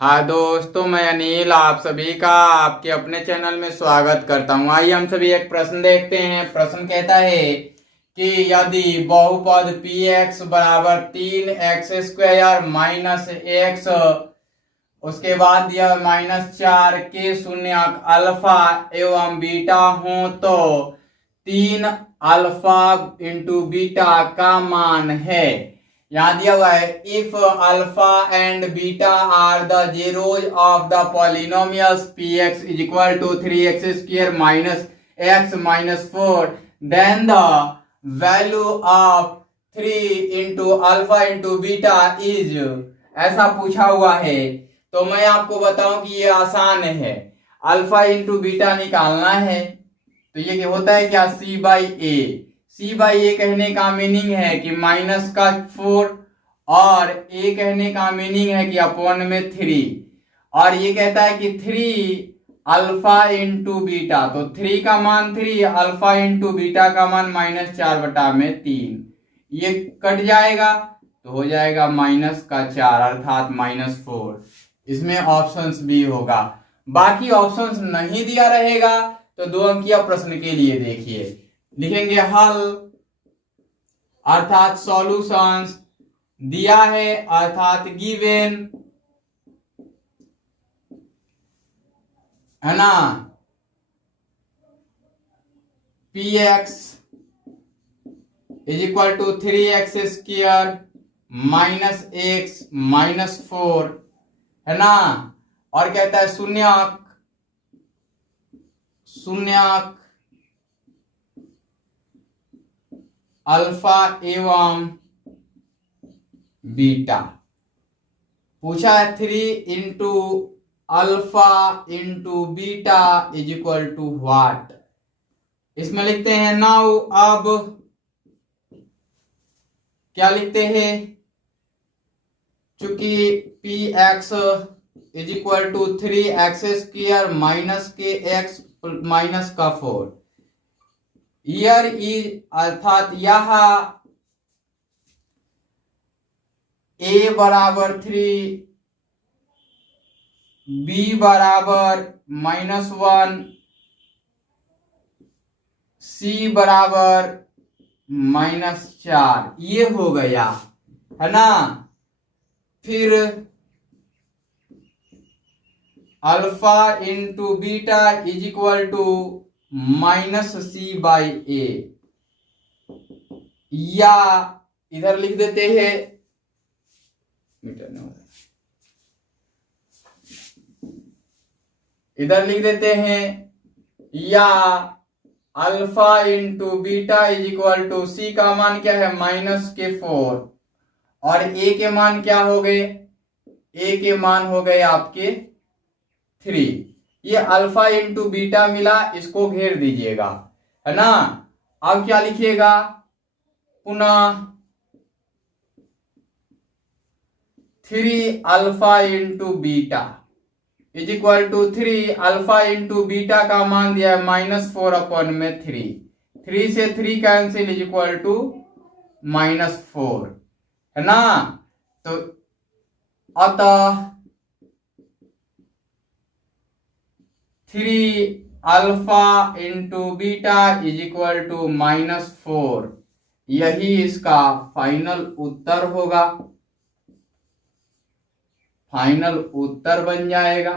हाँ दोस्तों, मैं अनिल आप सभी का आपके अपने चैनल में स्वागत करता हूँ। आइए हम सभी एक प्रश्न देखते हैं। प्रश्न कहता है कि यदि बहुपद पी एक्स बराबर 3x² माइनस एक्स, उसके बाद यह -4 के शून्यक अल्फा एवं बीटा हो तो 3 अल्फा इंटू बीटा का मान है। यहां दिया हुआ है if alpha and beta are the zeros of the polynomials px is equal to 3x² minus x minus 4, then the value of 3 into alpha into beta is, ऐसा पूछा हुआ है। तो मैं आपको बताऊं कि ये आसान है। अल्फा इंटू बीटा निकालना है तो ये होता है क्या, c/a। c/a कहने का मीनिंग है कि माइनस का 4 और a कहने का मीनिंग है कि अपॉन में 3, और ये कहता है कि 3 अल्फा इंटू बीटा, तो 3 का मान 3, अल्फा इंटू बीटा का मान -4/3। ये कट जाएगा तो हो जाएगा -4 अर्थात -4। इसमें ऑप्शंस भी होगा। बाकी ऑप्शंस नहीं दिया रहेगा तो 2 अंकीय प्रश्न के लिए देखिए, लिखेंगे हल अर्थात सॉल्यूशंस, दिया है अर्थात गिवन, है ना, px is equal to 3x² minus x minus 4, है ना, और कहता है शून्यक अल्फा एवं बीटा। पूछा है 3 into alpha into beta is equal to what. इसमें लिखते हैं नाउ, अब क्या लिखते हैं, चूंकि P X is equal to 3x² minus के x माइनस का 4, ईयर इज अर्थात यह a बराबर 3, b बराबर -1, c बराबर -4, ये हो गया, है ना। फिर alpha into beta is equal to -c/a, या इधर लिख देते हैं, इधर लिख देते हैं, या alpha into beta is equal to C का मान क्या है -4, और ए के मान क्या हो गए, ए के मान हो गए आपके 3। ये अल्फा इंटू बीटा मिला, इसको घेर दीजिएगा, है ना। अब क्या लिखिएगा, पुनः 3 alpha into beta is equal to 3 alpha into beta का मान दिया है -4/3, 3 से 3 कैंसिल इज इक्वल टू -4, है ना। तो अतः 3 alpha into beta is equal to -4, यही इसका फाइनल उत्तर होगा, फाइनल उत्तर बन जाएगा।